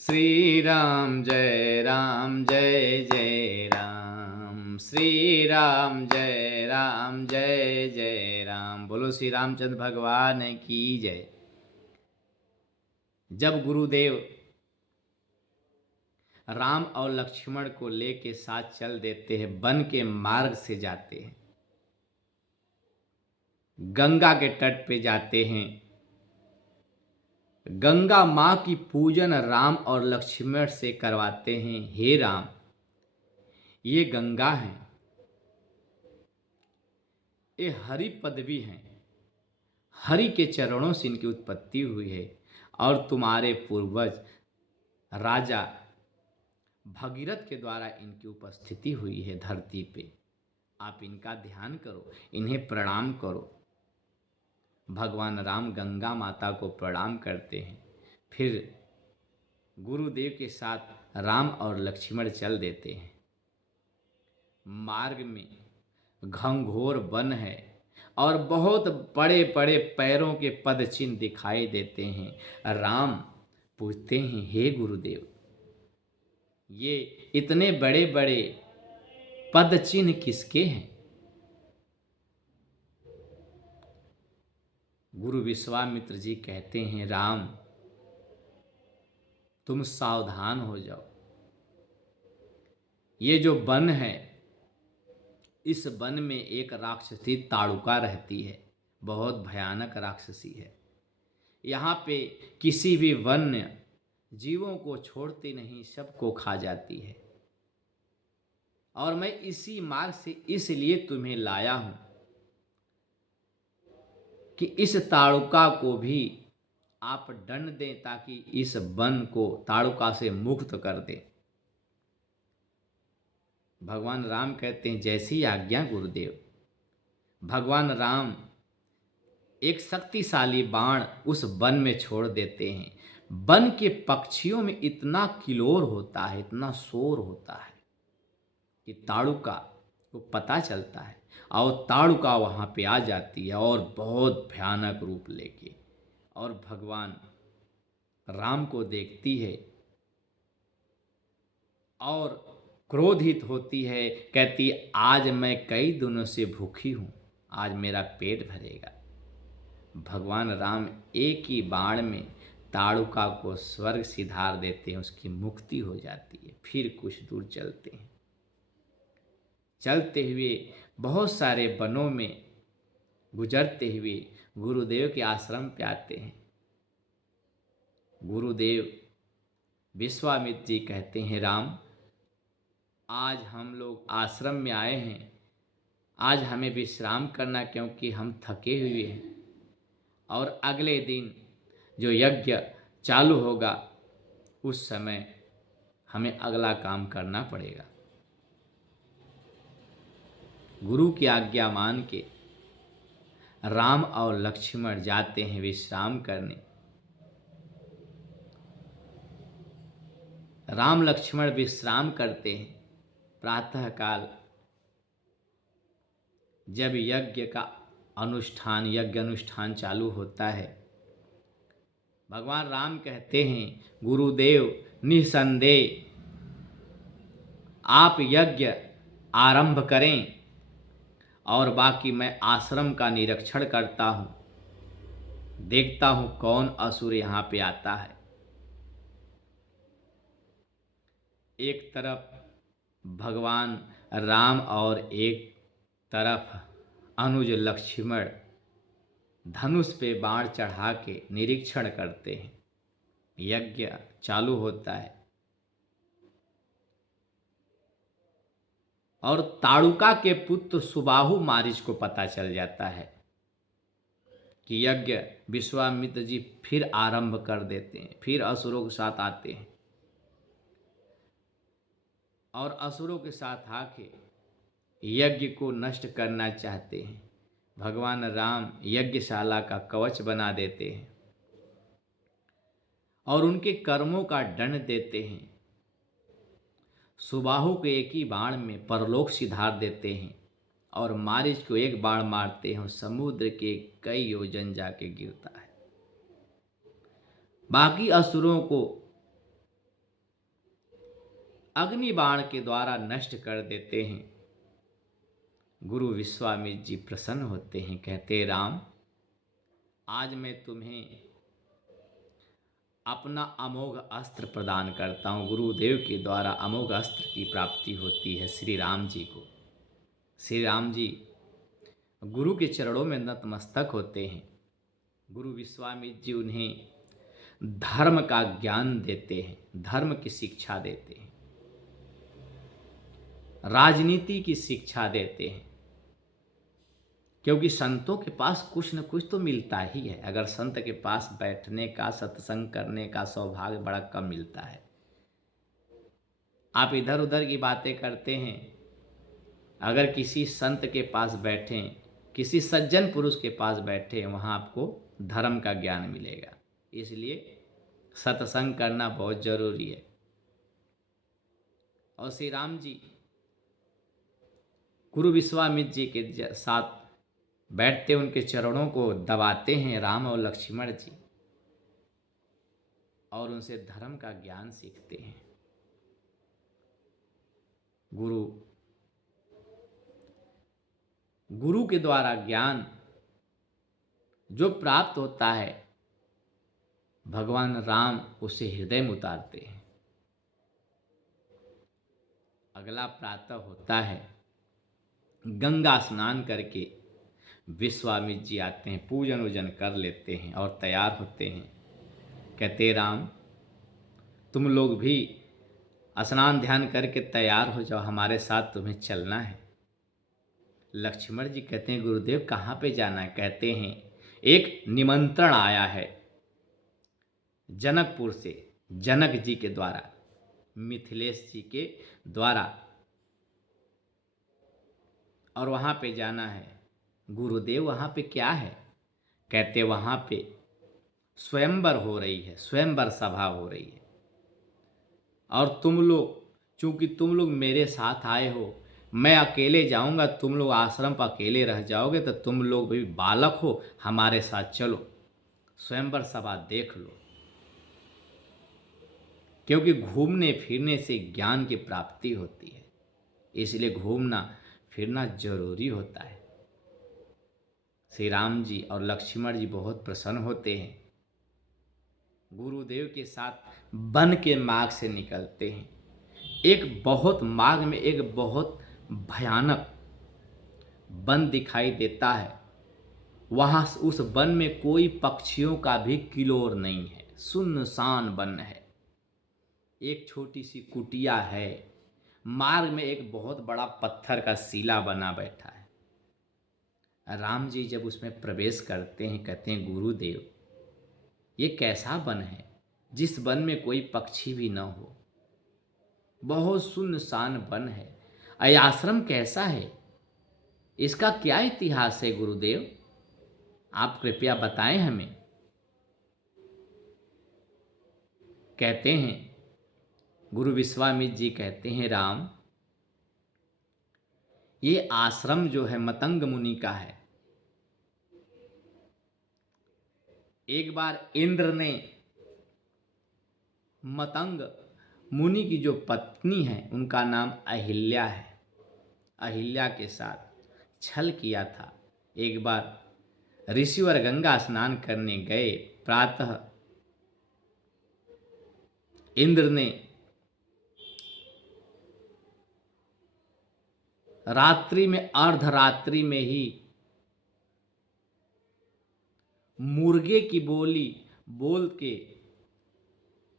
श्री राम जय राम जय जय राम। श्री राम जय राम जय जय राम। बोलो श्री रामचंद्र भगवान की जय। जब गुरुदेव राम और लक्ष्मण को लेके साथ चल देते हैं, वन के मार्ग से जाते हैं, गंगा के तट पे जाते हैं। गंगा माँ की पूजन राम और लक्ष्मण से करवाते हैं। हे राम, ये गंगा है, ये हरि पदवी है, हरि के चरणों से इनकी उत्पत्ति हुई है और तुम्हारे पूर्वज राजा भगीरथ के द्वारा इनकी उपस्थिति हुई है धरती पे। आप इनका ध्यान करो, इन्हें प्रणाम करो। भगवान राम गंगा माता को प्रणाम करते हैं। फिर गुरुदेव के साथ राम और लक्ष्मण चल देते हैं। मार्ग में घंघोर वन है और बहुत बड़े बड़े पैरों के पद चिन्ह दिखाई देते हैं। राम पूछते हैं, हे गुरुदेव, ये इतने बड़े बड़े पद चिन्ह किसके हैं? गुरु विश्वामित्र जी कहते हैं, राम तुम सावधान हो जाओ। ये जो वन है, इस वन में एक राक्षसी ताड़ुका रहती है, बहुत भयानक राक्षसी है। यहाँ पे किसी भी वन्य जीवों को छोड़ती नहीं, सबको खा जाती है। और मैं इसी मार्ग से इसलिए तुम्हें लाया हूं कि इस ताड़ुका को भी आप दंड दें, ताकि इस वन को ताड़ुका से मुक्त कर दें। भगवान राम कहते हैं, जैसी आज्ञा गुरुदेव। भगवान राम एक शक्तिशाली बाण उस वन में छोड़ देते हैं। वन के पक्षियों में इतना किलोर होता है, इतना शोर होता है कि ताड़ुका को पता चलता है और ताड़ुका वहाँ पे आ जाती है और बहुत भयानक रूप लेके, और भगवान राम को देखती है और क्रोधित होती है। कहती, आज मैं कई दिनों से भूखी हूँ, आज मेरा पेट भरेगा। भगवान राम एक ही बाण में ताड़ुका को स्वर्ग सिधार देते हैं, उसकी मुक्ति हो जाती है। फिर कुछ दूर चलते हैं। चलते हुए बहुत सारे वनों में गुजरते हुए गुरुदेव के आश्रम पे आते हैं। गुरुदेव विश्वामित्र जी कहते हैं, राम आज हम लोग आश्रम में आए हैं, आज हमें विश्राम करना, क्योंकि हम थके हुए हैं और अगले दिन जो यज्ञ चालू होगा उस समय हमें अगला काम करना पड़ेगा। गुरु की आज्ञा मान के राम और लक्ष्मण जाते हैं विश्राम करने। राम लक्ष्मण विश्राम करते हैं। प्रातःकाल जब यज्ञ अनुष्ठान चालू होता है, भगवान राम कहते हैं, गुरुदेव निसंदेह आप यज्ञ आरंभ करें और बाकी मैं आश्रम का निरीक्षण करता हूँ, देखता हूँ कौन असुर यहाँ पे आता है। एक तरफ भगवान राम और एक तरफ अनुज लक्ष्मण धनुष पे बाण चढ़ा के निरीक्षण करते हैं। यज्ञ चालू होता है और ताड़ुका के पुत्र सुबाहु मारीच को पता चल जाता है कि यज्ञ विश्वामित्र जी फिर आरंभ कर देते हैं, फिर असुरों के साथ आते हैं और असुरों के साथ आके यज्ञ को नष्ट करना चाहते हैं। भगवान राम यज्ञशाला का कवच बना देते हैं और उनके कर्मों का दंड देते हैं। सुबाहु को एक ही बाण में परलोक सिधार देते हैं और मारीच को एक बाण मारते हैं, समुद्र के कई योजन जाके गिरता है। बाकी असुरों को अग्नि बाण के द्वारा नष्ट कर देते हैं। गुरु विश्वामित्र जी प्रसन्न होते हैं, कहते राम, आज मैं तुम्हें अपना अमोघ अस्त्र प्रदान करता हूँ। गुरुदेव के द्वारा अमोघ अस्त्र की प्राप्ति होती है श्री राम जी को। श्री राम जी गुरु के चरणों में नतमस्तक होते हैं। गुरु विश्वामित्र जी उन्हें धर्म का ज्ञान देते हैं, धर्म की शिक्षा देते हैं, राजनीति की शिक्षा देते हैं, क्योंकि संतों के पास कुछ न कुछ तो मिलता ही है। अगर संत के पास बैठने का, सत्संग करने का सौभाग्य बड़ा कम मिलता है। आप इधर उधर की बातें करते हैं, अगर किसी संत के पास बैठें, किसी सज्जन पुरुष के पास बैठे, वहाँ आपको धर्म का ज्ञान मिलेगा। इसलिए सत्संग करना बहुत जरूरी है। और श्री राम जी गुरु विश्वामित्र जी के साथ बैठते, उनके चरणों को दबाते हैं राम और लक्ष्मण जी, और उनसे धर्म का ज्ञान सीखते हैं। गुरु के द्वारा ज्ञान जो प्राप्त होता है, भगवान राम उसे हृदय में उतारते हैं। अगला प्रातः होता है, गंगा स्नान करके विश्वामित्र जी आते हैं, पूजन वूजन कर लेते हैं और तैयार होते हैं। कहते राम, तुम लोग भी स्नान ध्यान करके तैयार हो जाओ, हमारे साथ तुम्हें चलना है। लक्ष्मण जी कहते हैं, गुरुदेव कहाँ पे जाना है? कहते हैं, एक निमंत्रण आया है जनकपुर से, जनक जी के द्वारा, मिथिलेश जी के द्वारा, और वहाँ पे जाना है। गुरुदेव वहाँ पे क्या है? कहते वहाँ पे स्वयंवर हो रही है, स्वयंवर सभा हो रही है, और तुम लोग, चूँकि तुम लोग मेरे साथ आए हो, मैं अकेले जाऊँगा, तुम लोग आश्रम पर अकेले रह जाओगे, तो तुम लोग भी बालक हो, हमारे साथ चलो, स्वयंवर सभा देख लो। क्योंकि घूमने फिरने से ज्ञान की प्राप्ति होती है, इसलिए घूमना फिरना जरूरी होता है। श्री राम जी और लक्ष्मण जी बहुत प्रसन्न होते हैं। गुरुदेव के साथ वन के मार्ग से निकलते हैं। एक बहुत मार्ग में एक बहुत भयानक वन दिखाई देता है। वहाँ उस वन में कोई पक्षियों का भी किलोर नहीं है, सुनसान वन है। एक छोटी सी कुटिया है, मार्ग में एक बहुत बड़ा पत्थर का शिला बना बैठा है। राम जी जब उसमें प्रवेश करते हैं, कहते हैं, गुरुदेव ये कैसा वन है जिस वन में कोई पक्षी भी न हो, बहुत सुनसान वन है। यह आश्रम कैसा है, इसका क्या इतिहास है गुरुदेव, आप कृपया बताएं हमें। कहते हैं, गुरु विश्वामित्र जी कहते हैं, राम ये आश्रम जो है मतंग मुनि का है। एक बार इंद्र ने मतंग मुनि की जो पत्नी है, उनका नाम अहिल्या है, अहिल्या के साथ छल किया था। एक बार ऋषिवर गंगा स्नान करने गए, प्रातः इंद्र ने रात्रि में, अर्धरात्रि में ही मुर्गे की बोली बोल के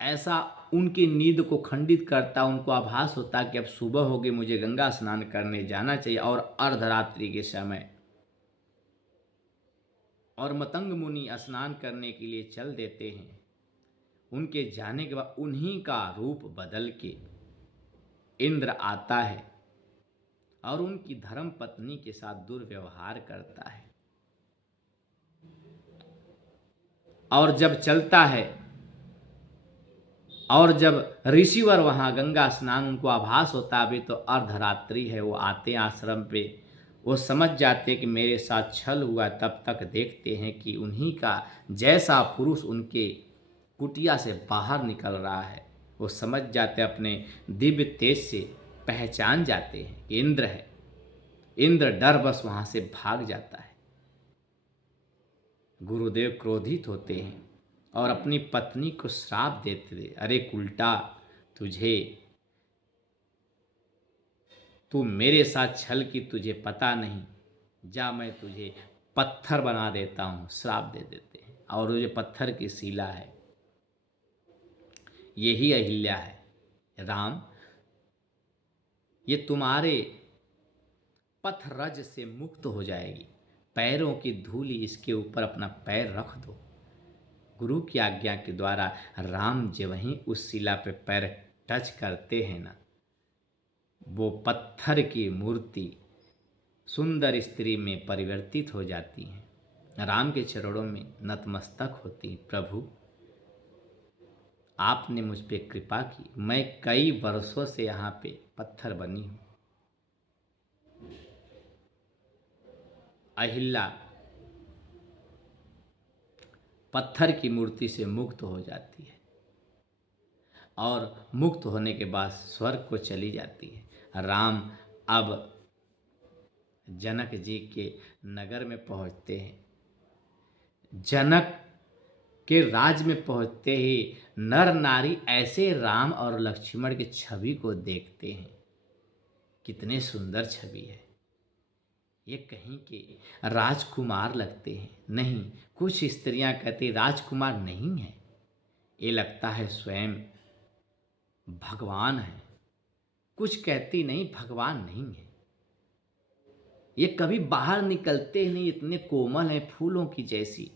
ऐसा उनकी नींद को खंडित करता, उनको आभास होता कि अब सुबह होगी, मुझे गंगा स्नान करने जाना चाहिए, और अर्धरात्रि के समय, और मतंग मुनि स्नान करने के लिए चल देते हैं। उनके जाने के बाद उन्हीं का रूप बदल के इंद्र आता है और उनकी धर्म पत्नी के साथ दुर्व्यवहार करता है। और जब चलता है, और जब ऋषिवर वहाँ गंगा स्नान, उनको आभास होता अभी तो अर्धरात्रि है, वो आते आश्रम पे, वो समझ जाते कि मेरे साथ छल हुआ। तब तक देखते हैं कि उन्हीं का जैसा पुरुष उनके कुटिया से बाहर निकल रहा है, वो समझ जाते, अपने दिव्य तेज से पहचान जाते हैं कि इंद्र है। इंद्र डर बस वहाँ से भाग जाता है। गुरुदेव क्रोधित होते हैं और अपनी पत्नी को श्राप देते थे, अरे उल्टा तुझे, तू मेरे साथ छल की तुझे पता नहीं, जा मैं तुझे पत्थर बना देता हूँ, श्राप दे देते हैं। और वो जो पत्थर की शिला है यही अहिल्या है। राम, ये तुम्हारे पथरज से मुक्त हो जाएगी, पैरों की धूली इसके ऊपर अपना पैर रख दो। गुरु की आज्ञा के द्वारा राम जब वहीं उस शिला पे पैर टच करते हैं ना, वो पत्थर की मूर्ति सुंदर स्त्री में परिवर्तित हो जाती हैं। राम के चरणों में नतमस्तक होती, प्रभु आपने मुझ पे कृपा की, मैं कई वर्षों से यहाँ पे पत्थर बनी हूँ। अहिल्या पत्थर की मूर्ति से मुक्त हो जाती है और मुक्त होने के बाद स्वर्ग को चली जाती है। राम अब जनक जी के नगर में पहुँचते हैं। जनक के राज में पहुँचते ही नर नारी ऐसे राम और लक्ष्मण की छवि को देखते हैं, कितने सुंदर छवि है। ये कहीं के राजकुमार लगते हैं, नहीं, कुछ स्त्रियां कहती राजकुमार नहीं है, ये लगता है स्वयं भगवान है। कुछ कहती नहीं भगवान नहीं है, ये कभी बाहर निकलते ही नहीं, इतने कोमल हैं फूलों की जैसी।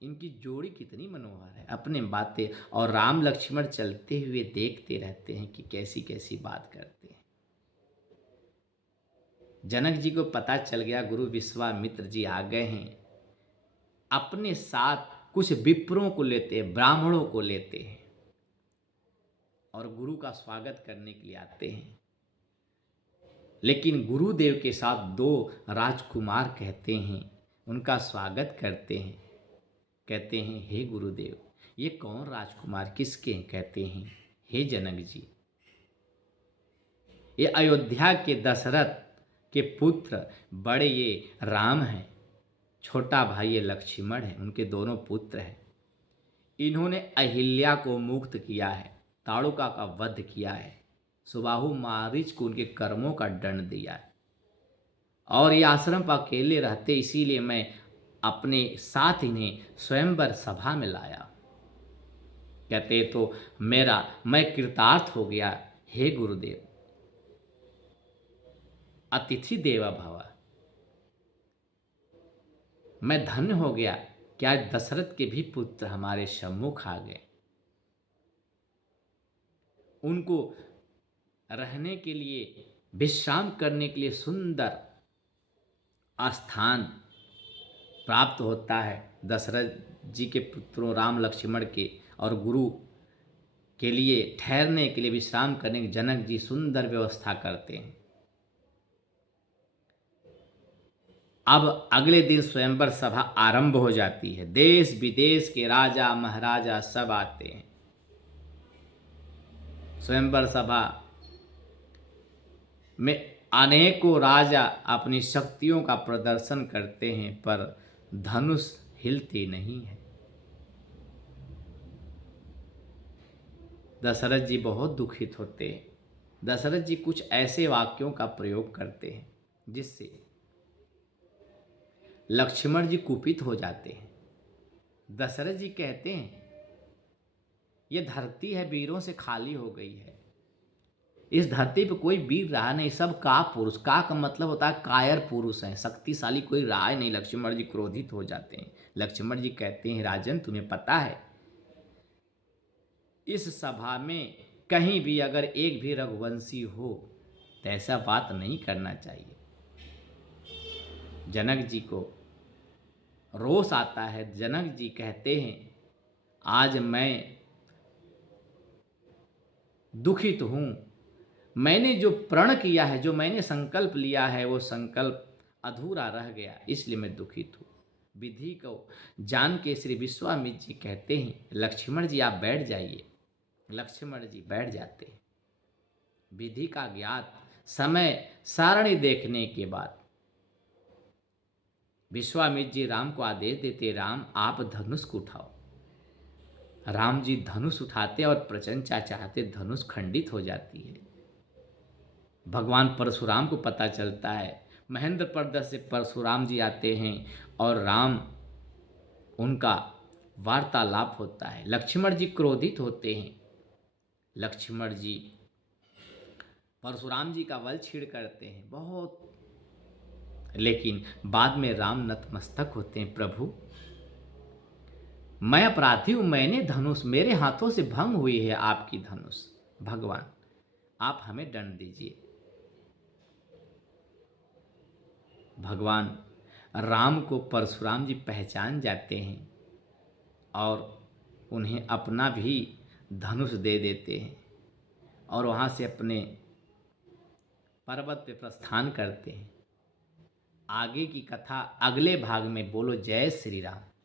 इनकी जोड़ी कितनी मनोहर है। अपने बातें और राम लक्ष्मण चलते हुए देखते रहते हैं कि कैसी कैसी बात करते हैं। जनक जी को पता चल गया गुरु विश्वामित्र जी आ गए हैं। अपने साथ कुछ विप्रों को लेते हैं, ब्राह्मणों को लेते हैं और गुरु का स्वागत करने के लिए आते हैं। लेकिन गुरुदेव के साथ दो राजकुमार कहते हैं, उनका स्वागत करते हैं, कहते हैं हे गुरुदेव, ये कौन राजकुमार किसके हैं? कहते हैं हे जनक जी, ये अयोध्या के दशरथ के पुत्र बड़े ये राम हैं, छोटा भाई ये लक्ष्मण है, उनके दोनों पुत्र हैं। इन्होंने अहिल्या को मुक्त किया है, ताड़ुका का वध किया है, सुबाहु मारीच को उनके कर्मों का दंड दिया है और ये आश्रम पर अकेले रहते, इसीलिए मैं अपने साथ इन्हें स्वयंवर सभा में लाया। कहते तो मैं कृतार्थ हो गया, हे गुरुदेव, अतिथि देवा भव, मैं धन्य हो गया कि आज दशरथ के भी पुत्र हमारे सम्मुख आ गए। उनको रहने के लिए, विश्राम करने के लिए सुंदर स्थान प्राप्त होता है। दशरथ जी के पुत्रों राम लक्ष्मण के और गुरु के लिए ठहरने के लिए, विश्राम करने के जनक जी सुंदर व्यवस्था करते हैं। अब अगले दिन स्वयंवर सभा आरंभ हो जाती है। देश विदेश के राजा महाराजा सब आते हैं। स्वयंवर सभा में अनेकों राजा अपनी शक्तियों का प्रदर्शन करते हैं, पर धनुष हिलती नहीं है। दशरथ जी बहुत दुखित होते हैं। दशरथ जी कुछ ऐसे वाक्यों का प्रयोग करते हैं जिससे लक्ष्मण जी कुपित हो जाते हैं। दशरथ जी कहते हैं ये धरती है वीरों से खाली हो गई है, इस धरती पे कोई वीर रहा नहीं, सब का पुरुष, का मतलब होता है कायर पुरुष हैं, शक्तिशाली कोई रहा ही नहीं। लक्ष्मण जी क्रोधित हो जाते हैं। लक्ष्मण जी कहते हैं राजन, तुम्हें पता है इस सभा में कहीं भी अगर एक भी रघुवंशी हो तो ऐसा बात नहीं करना चाहिए। जनक जी को रोष आता है। जनक जी कहते हैं आज मैं दुखित हूँ, मैंने जो प्रण किया है, जो मैंने संकल्प लिया है, वो संकल्प अधूरा रह गया, इसलिए मैं दुखित हूँ। विधि को जान के श्री विश्वामित्र जी कहते हैं लक्ष्मण जी आप बैठ जाइए। लक्ष्मण जी बैठ जाते हैं। विधि का ज्ञात समय सारणी देखने के बाद विश्वामित्र जी राम को आदेश देते, राम आप धनुष को उठाओ। राम जी धनुष उठाते और प्रचंड चाहते धनुष खंडित हो जाती है। भगवान परशुराम को पता चलता है। महेंद्र पर्वत से परशुराम जी आते हैं और राम उनका वार्तालाप होता है। लक्ष्मण जी क्रोधित होते हैं। लक्ष्मण जी परशुराम जी का वध छीड़ करते हैं बहुत, लेकिन बाद में राम नतमस्तक होते हैं। प्रभु मैं अपराधी हूं, मैंने धनुष मेरे हाथों से भंग हुई है आपकी धनुष, भगवान आप हमें दंड दीजिए। भगवान राम को परशुराम जी पहचान जाते हैं और उन्हें अपना भी धनुष दे देते हैं और वहाँ से अपने पर्वत पे प्रस्थान करते हैं। आगे की कथा अगले भाग में। बोलो जय श्री राम।